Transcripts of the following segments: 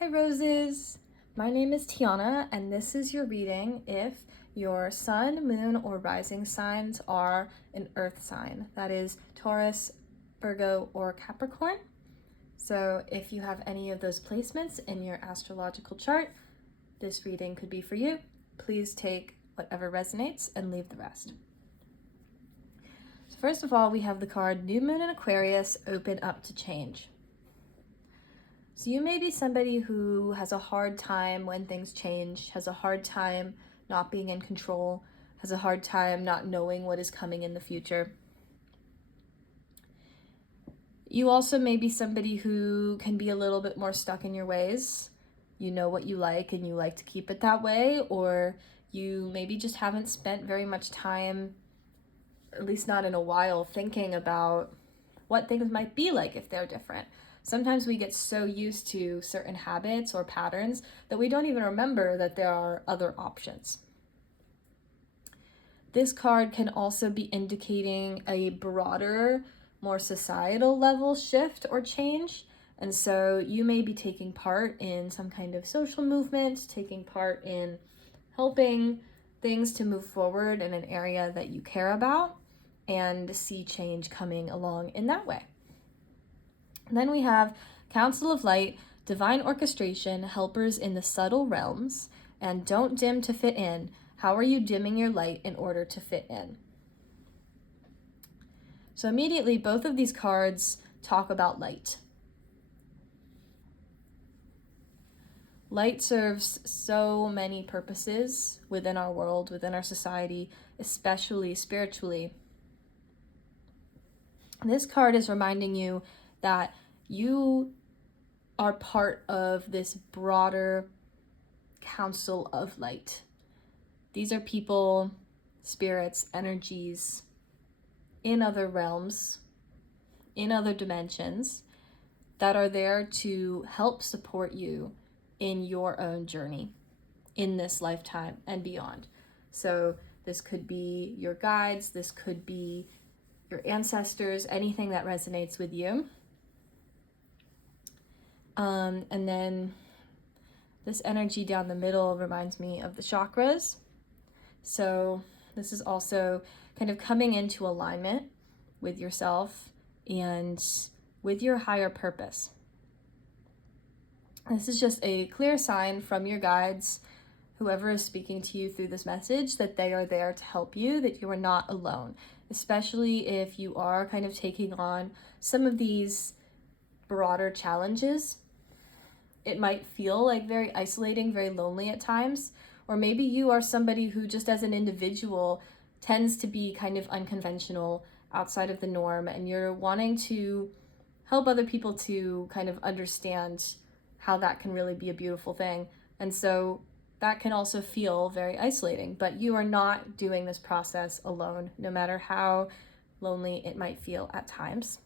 Hi roses! My name is Tiana and this is your reading if your sun, moon, or rising signs are an earth sign. That is Taurus, Virgo, or Capricorn. So if you have any of those placements in your astrological chart, this reading could be for you. Please take whatever resonates and leave the rest. So first of all, we have the card New Moon in Aquarius, Open Up to Change. So you may be somebody who has a hard time when things change, has a hard time not being in control, has a hard time not knowing what is coming in the future. You also may be somebody who can be a little bit more stuck in your ways. You know what you like and you like to keep it that way, or you maybe just haven't spent very much time, at least not in a while, thinking about what things might be like if they're different. Sometimes we get so used to certain habits or patterns that we don't even remember that there are other options. This card can also be indicating a broader, more societal level shift or change. And so you may be taking part in some kind of social movement, taking part in helping things to move forward in an area that you care about and see change coming along in that way. And then we have Council of Light, Divine Orchestration, Helpers in the Subtle Realms, and Don't Dim to Fit In. How are you dimming your light in order to fit in? So immediately, both of these cards talk about light. Light serves so many purposes within our world, within our society, especially spiritually. This card is reminding you that you are part of this broader council of light. These are people, spirits, energies in other realms, in other dimensions, that are there to help support you in your own journey in this lifetime and beyond. So this could be your guides, this could be your ancestors, anything that resonates with you. And then this energy down the middle reminds me of the chakras. So this is also kind of coming into alignment with yourself and with your higher purpose. This is just a clear sign from your guides, whoever is speaking to you through this message, that they are there to help you, that you are not alone, especially if you are kind of taking on some of these broader challenges. It might feel like very isolating, very lonely at times, or maybe you are somebody who just as an individual tends to be kind of unconventional, outside of the norm, and you're wanting to help other people to kind of understand how that can really be a beautiful thing. And so that can also feel very isolating, but you are not doing this process alone, no matter how lonely it might feel at times.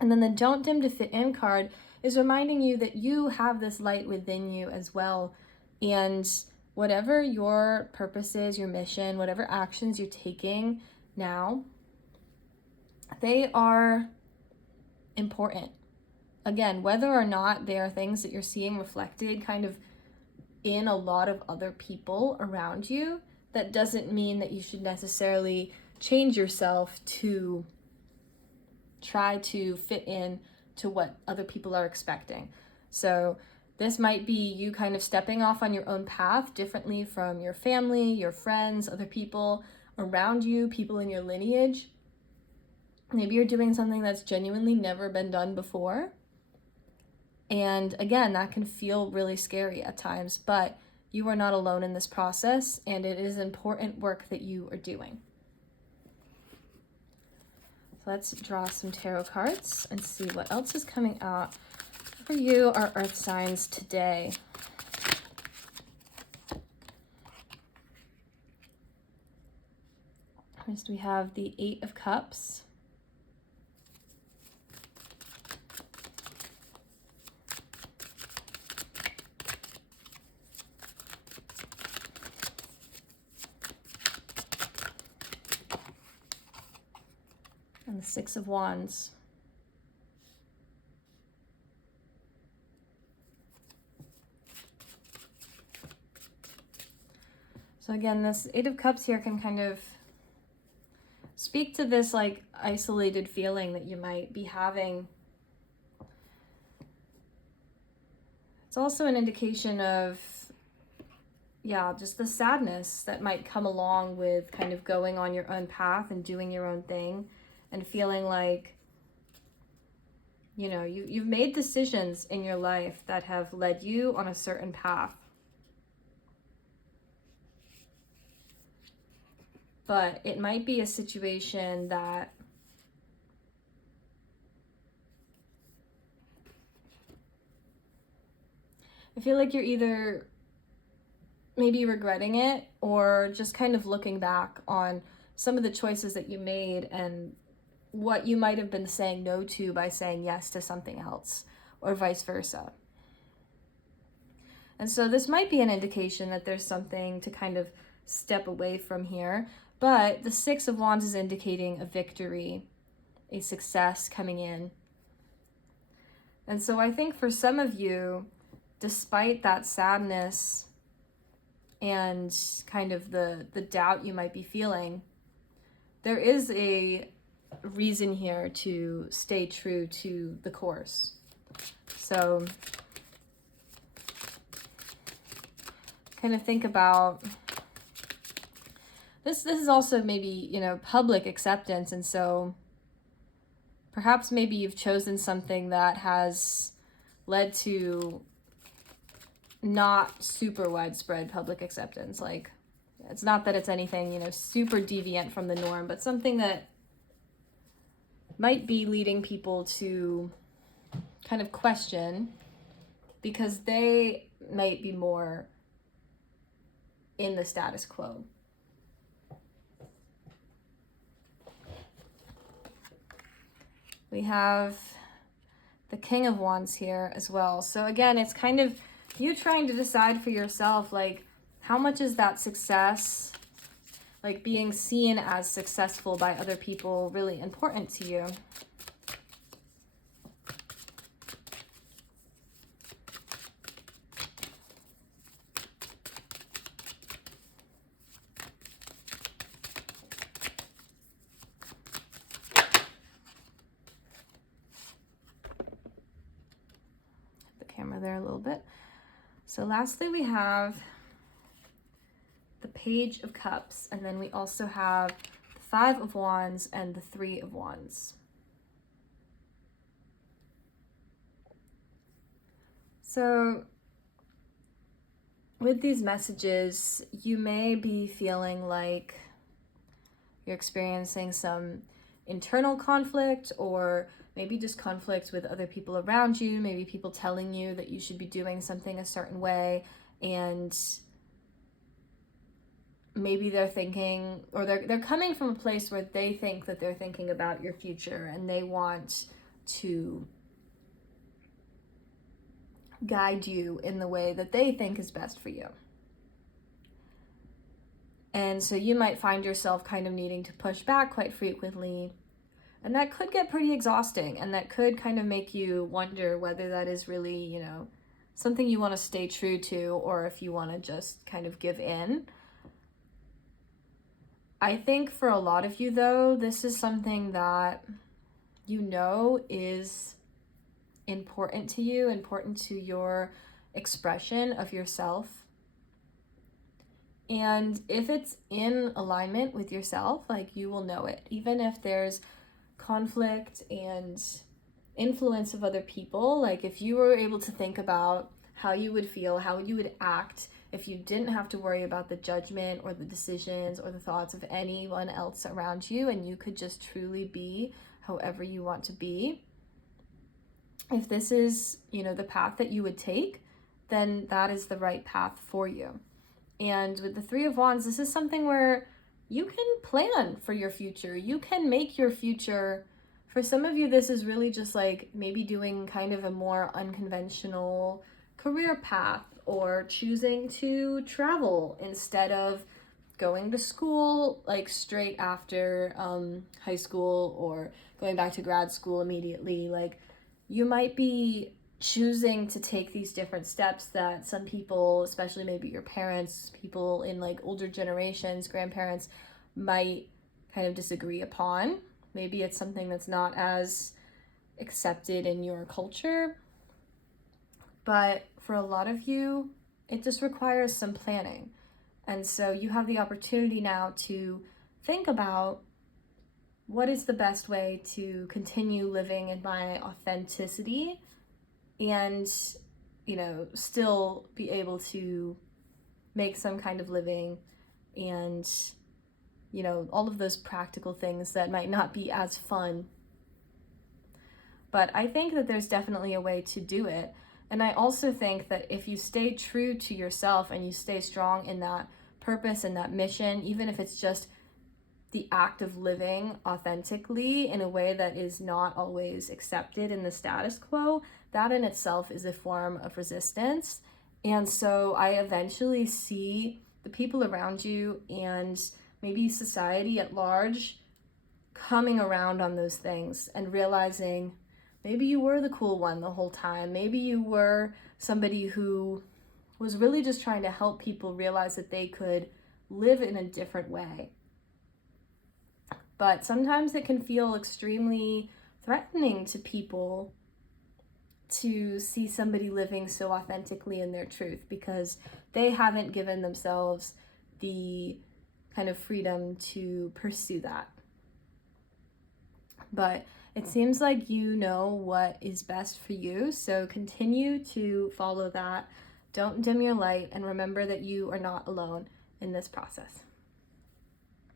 And then the Don't Dim to Fit In card is reminding you that you have this light within you as well. And whatever your purpose is, your mission, whatever actions you're taking now, they are important. Again, whether or not they are things that you're seeing reflected kind of in a lot of other people around you, that doesn't mean that you should necessarily change yourself to try to fit in to what other people are expecting. So this might be you kind of stepping off on your own path differently from your family, your friends, other people around you, people in your lineage. Maybe you're doing something that's genuinely never been done before. And again, that can feel really scary at times, but you are not alone in this process, and it is important work that you are doing. So let's draw some tarot cards and see what else is coming out for you, our earth signs, today. First, we have the Eight of Cups. And the Six of Wands. So again, this Eight of Cups here can kind of speak to this like isolated feeling that you might be having. It's also an indication of, yeah, just the sadness that might come along with kind of going on your own path and doing your own thing and feeling like, you know, you've made decisions in your life that have led you on a certain path. But it might be a situation that I feel like you're either maybe regretting it or just kind of looking back on some of the choices that you made and what you might have been saying no to by saying yes to something else, or vice versa. And so this might be an indication that there's something to kind of step away from here. But the Six of Wands is indicating a victory, a success coming in. And so I think for some of you, despite that sadness and kind of the doubt you might be feeling, there is a reason here to stay true to the course. So kind of think about this is also maybe, you know, public acceptance, and so perhaps maybe you've chosen something that has led to not super widespread public acceptance. Like, it's not that it's anything, you know, super deviant from the norm, but something that might be leading people to kind of question because they might be more in the status quo. We have the King of Wands here as well. So again, it's kind of you trying to decide for yourself, like, how much is that success, like being seen as successful by other people, really important to you? There a little bit. So lastly, we have the Page of Cups, and then we also have the Five of Wands and the Three of Wands. So with these messages, you may be feeling like you're experiencing some internal conflict, or maybe just conflict with other people around you, maybe people telling you that you should be doing something a certain way, and maybe they're thinking, or they're coming from a place where they think that they're thinking about your future and they want to guide you in the way that they think is best for you. And so you might find yourself kind of needing to push back quite frequently. And that could get pretty exhausting, and that could kind of make you wonder whether that is really, you know, something you want to stay true to, or if you want to just kind of give in. I think for a lot of you, though, this is something that you know is important to you, important to your expression of yourself. And if it's in alignment with yourself, like, you will know it, even if there's conflict and influence of other people. Like, if you were able to think about how you would feel, how you would act if you didn't have to worry about the judgment or the decisions or the thoughts of anyone else around you, and you could just truly be however you want to be, if this is, you know, the path that you would take, then that is the right path for you. And with the Three of Wands, this is something where you can plan for your future. You can make your future. For some of you, this is really just like maybe doing kind of a more unconventional career path, or choosing to travel instead of going to school like straight after high school, or going back to grad school immediately. Like, you might be choosing to take these different steps that some people, especially maybe your parents, people in like older generations, grandparents, might kind of disagree upon. Maybe it's something that's not as accepted in your culture, but for a lot of you, it just requires some planning. And so you have the opportunity now to think about what is the best way to continue living in my authenticity and, still be able to make some kind of living and, all of those practical things that might not be as fun. But I think that there's definitely a way to do it. And I also think that if you stay true to yourself and you stay strong in that purpose and that mission, even if it's just the act of living authentically in a way that is not always accepted in the status quo, that in itself is a form of resistance. And so I eventually see the people around you and maybe society at large coming around on those things and realizing maybe you were the cool one the whole time. Maybe you were somebody who was really just trying to help people realize that they could live in a different way. But sometimes it can feel extremely threatening to people to see somebody living so authentically in their truth because they haven't given themselves the kind of freedom to pursue that. But it seems like you know what is best for you, so continue to follow that. Don't dim your light, and remember that you are not alone in this process.